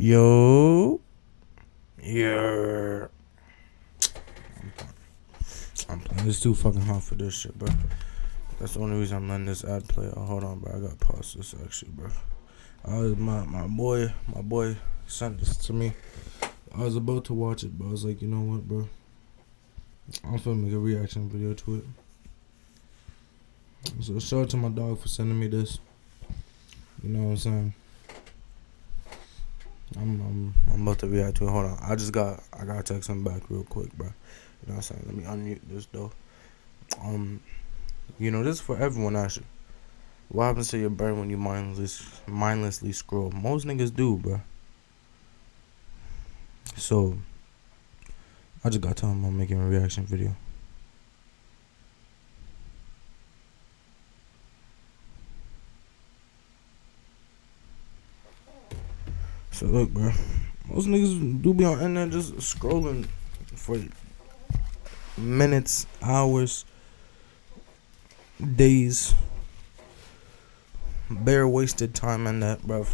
Yo. Yeah. I'm playing. It's too fucking hot for this shit, bro. That's the only reason I'm letting this ad play. Oh, hold on, bro. I gotta pause this actually, bro. My boy sent this to me. I was about to watch it, but I was like, you know what, bro? I'm finna make a reaction video to it. So shout out to my dog for sending me this. You know what I'm saying? I'm about to react to it. Hold on. I gotta text him back real quick, bro. You know what I'm saying? Let me unmute this though. This is for everyone actually. What happens to your brain when you mindlessly scroll? Most niggas do, bro. So I just gotta tell him I'm making a reaction video. So look, bro. Most niggas do be on internet just scrolling for minutes, hours, days. Bare wasted time and that, bruv.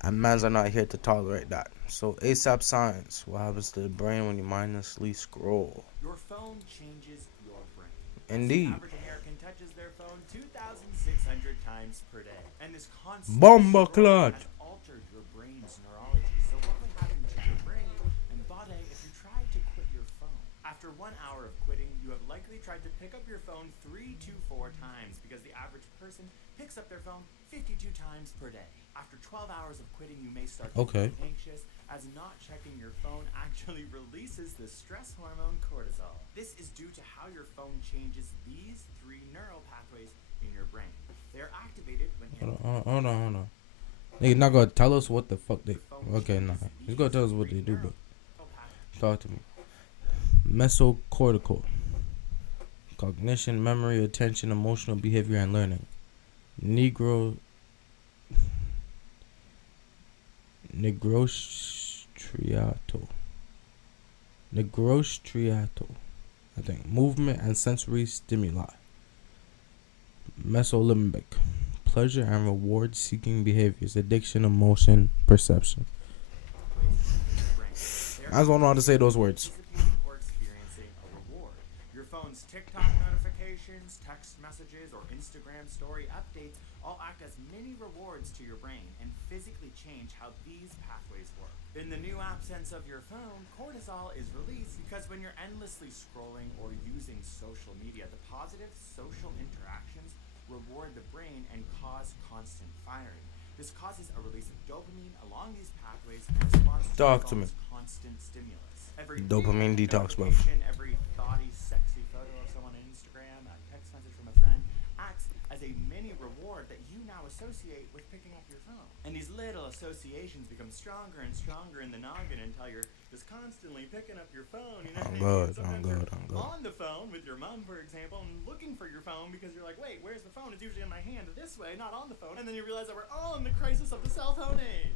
And mans are not here to tolerate that. So ASAP science. What happens to the brain when you mindlessly scroll? Your phone changes your brain. Indeed. The average American touches their phone 2,600 times per day. And this constant Bomba scrolling clot. has altered your brain's neurology. So what would happen to your brain and body if you tried to quit your phone? After 1 hour of quitting, you have likely tried to pick up your phone 3 to 4 times because the average person picks up their phone 52 times per day. After 12 hours of quitting, you may start to feel anxious, as not checking your phone actually releases the stress hormone cortisol. This is due to how your phone changes these 3 neural pathways in your brain. They are activated when Hold on. Nigga not gonna tell us what the fuck they. Okay, nah. He's gonna tell us what they do, but talk to me. Mesocortical. Cognition, memory, attention, emotional behavior, and learning. Negrostriatal. I think. Movement and sensory stimuli. Mesolimbic. Pleasure and reward seeking behaviors. Addiction, emotion, perception. I just don't know how to say those words. Or experiencing a reward. Your phone's TikTok notifications, text messages, or Instagram story updates all act as mini rewards to your brain and physically change how these pathways work. In the new absence of your phone, cortisol is released because when you're endlessly scrolling or using social media, the positive social interactions reward the brain and cause constant firing. This causes a release of dopamine along these pathways in response to Talk to me. constant stimulus. Every Dopamine detox, bro. every thoughty, sexy photo of someone on Instagram, a text message from a friend, acts as a mini reward that you now associate with picking up your phone. And these little associations become stronger and stronger in the noggin until you're just constantly picking up your phone. You know what I mean? I'm good. On the phone with your mom, for example, and looking for your phone because you're like, wait, where's the phone? It's usually in my hand this way, not on the phone. And then you realize that we're all in the crisis of the cell phone age.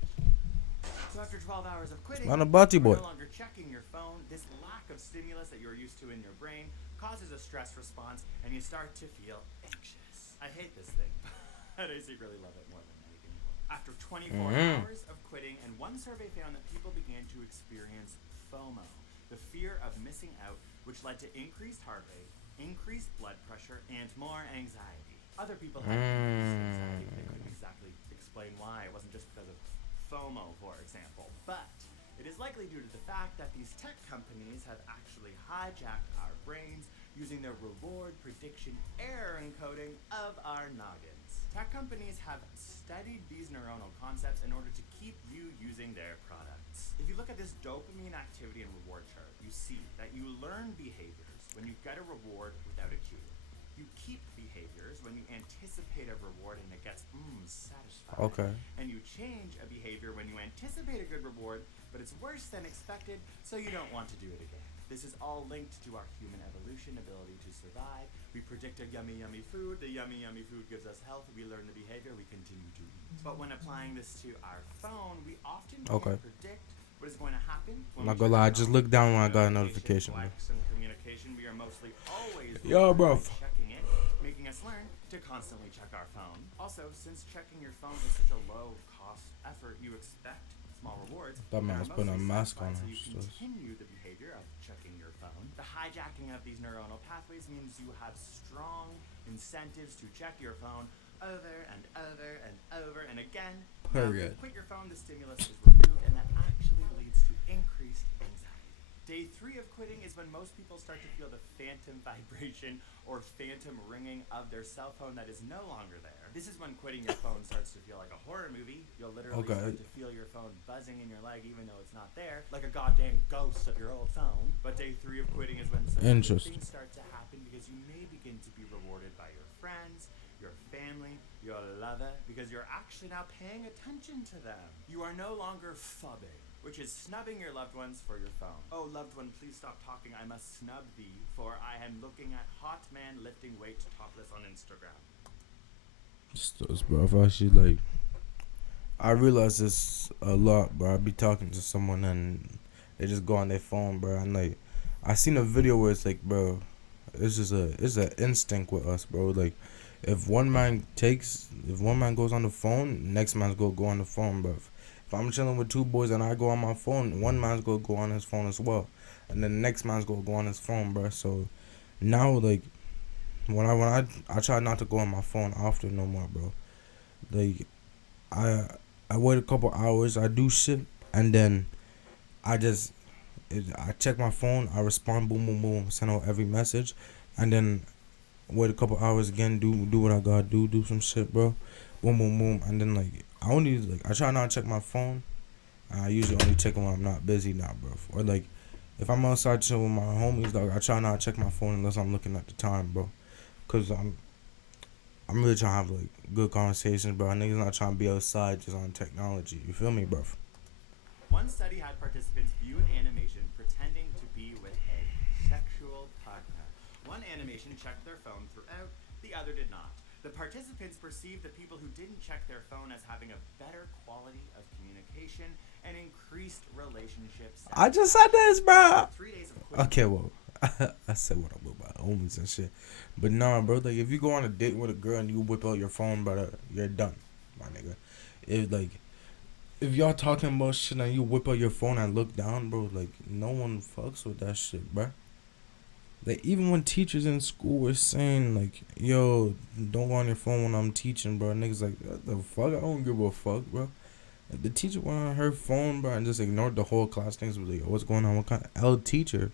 So after 12 hours of quitting, I'm a butty boy. you're no longer checking your phone. This lack of stimulus that you're used to in your brain causes a stress response, and you start to feel anxious. I hate this thing, but I secretly love it more than anything. After 24 hours of quitting, and one survey found that people began to experience FOMO, the fear of missing out, which led to increased heart rate, increased blood pressure, and more anxiety. Other people had increased anxiety, but they couldn't exactly explain why. It wasn't just because of FOMO, for example, but it is likely due to the fact that these tech companies have actually hijacked our brains using their reward prediction error encoding of our noggins. Tech companies have studied these neuronal concepts in order to keep you using their products. If you look at this dopamine activity and reward chart, you see that you learn behaviors when you get a reward without a cue. You keep behaviors when you anticipate a reward and it gets satisfying. Okay. And you change a behavior when you anticipate a good reward, but it's worse than expected, so you don't want to do it again. This is all linked to our human evolution, ability to survive. We predict a yummy, yummy food. The yummy, yummy food gives us health. We learn the behavior. We continue to eat. But when applying this to our phone, we often can't predict what is going to happen. I'm not gonna lie, I just looked down when I got a notification. Some communication, we are mostly always Bro. checking it, making us learn to constantly check our phone. Also, since checking your phone is such a low cost effort, you expect small rewards, That man are was putting a mostly mask satisfied on so him. you So continue the behavior of checking your phone. The hijacking of these neuronal pathways means you have strong incentives to check your phone over and over and over and again. Now, when you period. quit your phone, the stimulus is removed, and that actually leads to increased anxiety. Day 3 of quitting is when most people start to feel the phantom vibration or phantom ringing of their cell phone that is no longer there. This is when quitting your phone starts to feel like a horror movie. You'll literally Okay. start to feel your phone buzzing in your leg even though it's not there, like a goddamn ghost of your old phone. But day 3 of quitting is when some good Interesting. things start to happen because you may begin to be rewarded by your friends, your family, your lover, because you're actually now paying attention to them. You are no longer phubbing, which is snubbing your loved ones for your phone. Oh, loved one, please stop talking. I must snub thee, for I am looking at hot man lifting weights topless on Instagram. Stills, bro. If I actually like, I realize this a lot, bro. I be talking to someone and they just go on their phone, bro. And like, I seen a video where it's like, bro, it's an instinct with us, bro. Like, if one man goes on the phone, next man's gonna go on the phone, bro. If I'm chilling with two boys and I go on my phone, one man's gonna go on his phone as well, and then the next man's gonna go on his phone, bro. So now, like, when I try not to go on my phone often no more, bro. Like, I wait a couple hours, I do shit, and then I just I check my phone, I respond, boom, boom, boom, send out every message, and then wait a couple hours again, do what I gotta do some shit, bro, boom, boom, boom, and then like I try not to check my phone. I usually only check it when I'm not busy now, bro. Or like if I'm outside chilling with my homies, like I try not to check my phone unless I'm looking at the time, bro, cause I'm really trying to have like good conversations, bro. Niggas not trying to be outside just on technology. You feel me, bro? One study had participants view an animation pretending to be with a sexual partner. One animation checked their phone throughout, the other did not. The participants perceived the people who didn't check their phone as having a better quality of communication and increased relationships. I just said this, bro. 3 days of quitting. Okay, well, I said what I'm with my homies and shit. But nah, bro, like, if you go on a date with a girl and you whip out your phone, bro, you're done, my nigga. If y'all talking about shit and you whip out your phone and look down, bro, like, no one fucks with that shit, bro. Like, even when teachers in school were saying, like, yo, don't go on your phone when I'm teaching, bro, niggas like, what the fuck? I don't give a fuck, bro. If the teacher went on her phone, bro, and just ignored the whole class, things was like, what's going on? What kind of L teacher?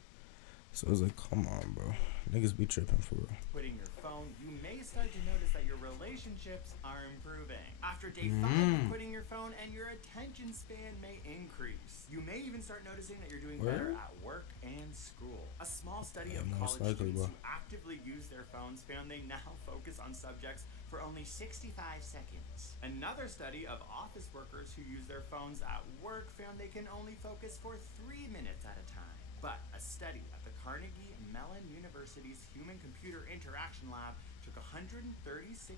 So it was like, come on, bro. Niggas be tripping for real. Quitting your phone, you may start to notice that your relationships are improving. After day 5 of quitting your phone, and your attention span may increase. You may even start noticing that you're doing better at work and school. A small study of most college likely, students bro. who actively use their phones found they now focus on subjects for only 65 seconds. Another study of office workers who use their phones at work found they can only focus for 3 minutes at a time. But a study at the Carnegie Mellon University's Human Computer Interaction Lab took 136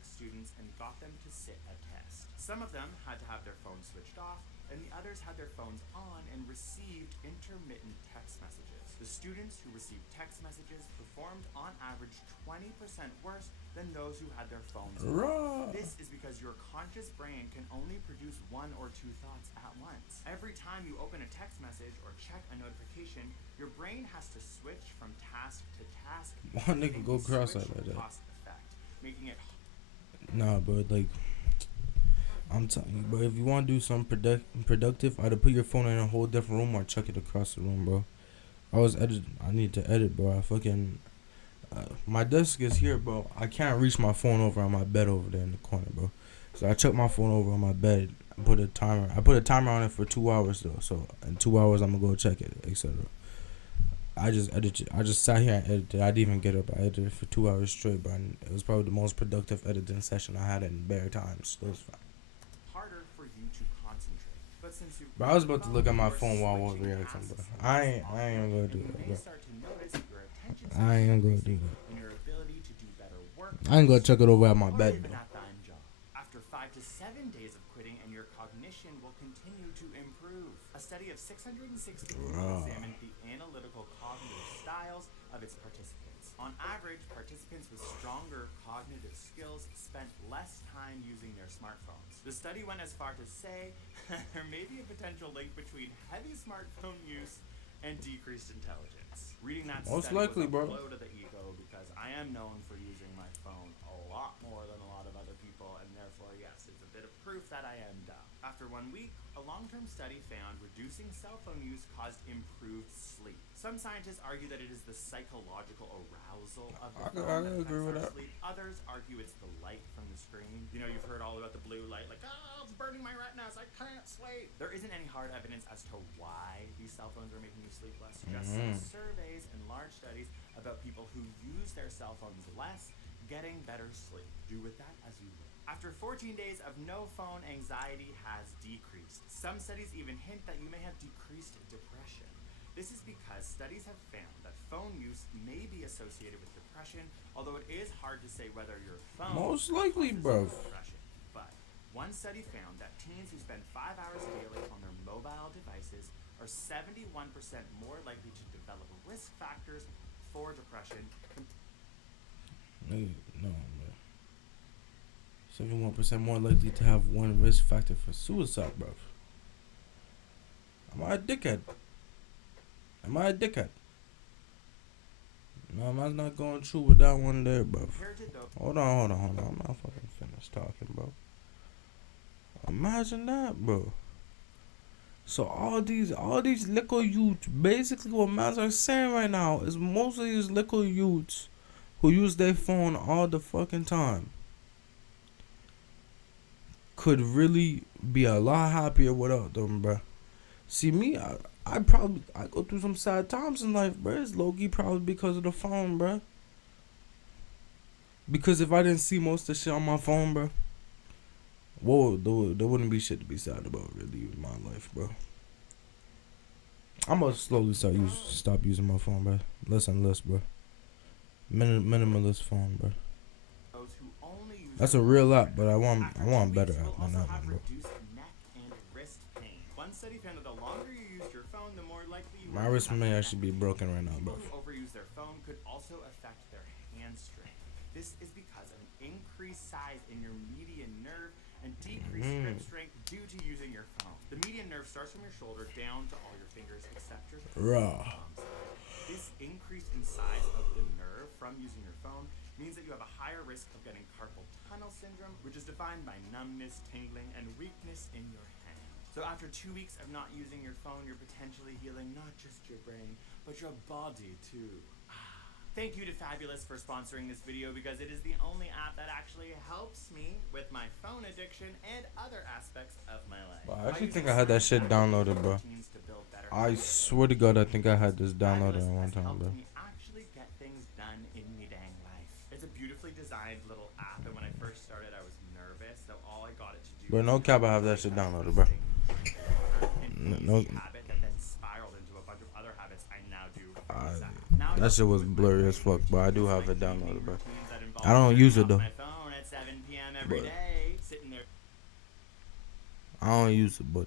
students and got them to sit a test. Some of them had to have their phones switched off, and the others had their phones on and received intermittent text messages. The students who received text messages performed on average 20% worse than those who had their phones off. This is because your conscious brain can only produce 1 or 2 thoughts at once. Every time you open a text message or check a notification, your brain has to switch from task to task. One nigga go cross-eyed like that. Cost effect, making it Nah, bro, like, I'm telling you, bro, if you want to do something productive, either put your phone in a whole different room or chuck it across the room, bro. I need to edit, bro. My desk is here, bro. I can't reach my phone over on my bed over there in the corner, bro. So I chuck my phone over on my bed. I put a timer on it for 2 hours, though. So in 2 hours, I'm going to go check it, etc. I just edited. I just sat here and edited. I didn't even get up. I edited for 2 hours straight, bro. And it was probably the most productive editing session I had in bare times. So it was fine. harder for you to concentrate. But since you Bro, I was about to look at my phone while I was reacting, bro. I ain't gonna do that, bro. start to notice that your attention I ain't gonna do that. and your ability to do better work I ain't gonna chuck it over at my or bed, even though. at that job. After 5 to 7 days of quitting, and your cognition will continue to improve. A study of 660 people examined the analytical cognitive styles of its participants. On average, participants with stronger cognitive skills spent less time using their smartphones. The study went as far to say that there may be a potential link between heavy smartphone use and decreased intelligence. Reading that Most study likely, was a bro. blow to the ego because I am known for using my phone a lot more than a lot of other people, and therefore, yes, it's a bit of proof that I am dumb. After 1 week, a long-term study found reducing cell phone use caused improved sleep. Some scientists argue that it is the psychological arousal of the phone that agree with affects our that. sleep. Others argue it's the light from the screen. You know, you've heard all about the blue light, like, oh, it's burning my retinas, I can't sleep. There isn't any hard evidence as to why these cell phones are making you sleep less. Just some surveys and large studies about people who use their cell phones less getting better sleep. Do with that as you will. After 14 days of no phone, anxiety has decreased. Some studies even hint that you may have decreased depression. This is because studies have found that phone use may be associated with depression, although it is hard to say whether your phone Most likely, causes bruv. depression. But one study found that teens who spend 5 hours daily on their mobile devices are 71% more likely to develop risk factors for depression. Nigga, no, bro. 71% more likely to have one risk factor for suicide, bro. Am I a dickhead? Am I a dickhead? No, I'm not going through with that one there, bro. Compared to those Hold on. I'm not fucking finished talking, bro. Imagine that, bro. So all these little youths, basically what man's are saying right now is most of these little youths who use their phone all the fucking time could really be a lot happier without them, bro. See me, I go through some sad times in life, bro. It's low key probably because of the phone, bro. Because if I didn't see most of the shit on my phone, bro, whoa, there wouldn't be shit to be sad about really in my life, bro. I'm gonna slowly stop using my phone, bro. Less and less, bro. Minimalist phone, bro. who only use That's a their real phone app, but I want After 2 better weeks, app you'll than also that have one, bro. reduced neck and wrist pain. One study found that the longer you use your phone, the more likely you My are to wrist have may neck actually be pain. broken right now, bro. People who overuse their phone could also affect their hand strength. This is because of an increased size in your median nerve and decreased grip strength due to using your phone. The median nerve starts from your shoulder down to all your fingers except your Raw. palms. This increase in size of the nerve from using your phone means that you have a higher risk of getting carpal tunnel syndrome, which is defined by numbness, tingling, and weakness in your hand. So after 2 weeks of not using your phone, you're potentially healing not just your brain, but your body too. Thank you to Fabulous for sponsoring this video because it is the only app that actually helps me with my phone addiction and other aspects of my life. Bro, I actually think I had that shit downloaded, bro. I swear to God, I think I had this downloaded at one time, bro. Me actually get things done in me dang life. It's a beautifully designed little app, and when I first started, I was nervous, so all I got it to do. Bro, no cap, I have that shit downloaded, bro. No, habit that then spiraled into a bunch of other habits I now do. that shit was blurry as fuck, but I do have it downloaded, bro. I don't use it though. My phone at 7 p.m. every day, sitting there. I don't use it, but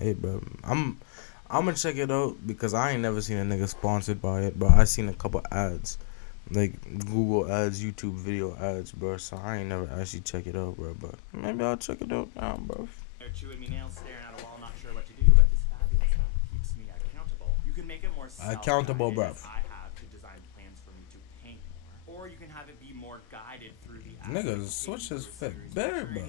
hey, bro, I'm gonna check it out because I ain't never seen a nigga sponsored by it, bro. I seen a couple ads, like Google ads, YouTube video ads, bro. So I ain't never actually check it out, bro. But maybe I'll check it out now, bro. They're chewing me nails, staring at a wall, not sure what to do, but this fabulous app keeps me accountable. You can make it more Accountable, bro. I have to design plans for me to paint more, or you can have it be more guided through the app. Niggas, switch his fit better, bro.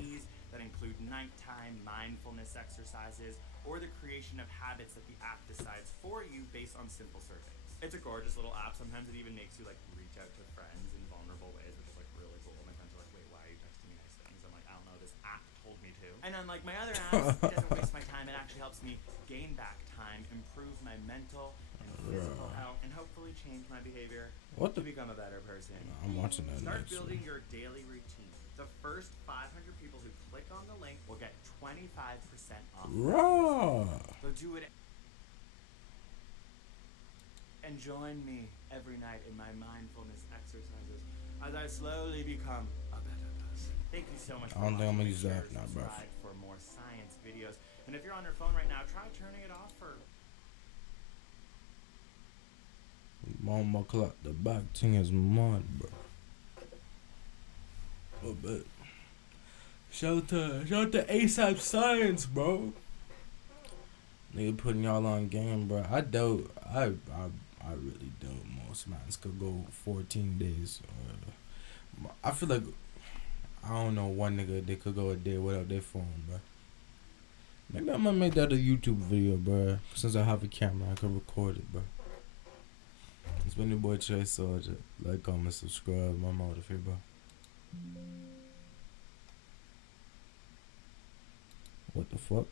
That include nighttime mindfulness exercises or the creation of habits that the app decides for you based on simple surveys. It's a gorgeous little app. Sometimes it even makes you like reach out to friends in vulnerable ways, which is like really cool. My friends are like, "Wait, why are you texting me nice things?" I'm like, "I don't know. This app told me to." And unlike my other apps, it doesn't waste my time. It actually helps me gain back time, improve my mental and physical health, and hopefully change my behavior to become a better person. I'm watching that. Start building your daily routine. The first 500 people who click on the link will get 25% off. Raw. So do it and join me every night in my mindfulness exercises as I slowly become a better person. Thank you so much for I don't think I'm gonna use watching. that now, bro. Subscribe for more science videos. And if you're on your phone right now, try turning it off for. Mama clock, the back thing is mad, bro. Oh, but shout out to ASAP Science, bro. Nigga putting y'all on game, bro. I really doubt most mans could go 14 days. I feel like I don't know one nigga they could go a day without their phone, bro. Maybe I'm gonna make that a YouTube video, bro. Since I have a camera, I can record it, bro. It's been your boy Chase Soldier. Like, comment, subscribe. I'm out of here, bro. What the fuck?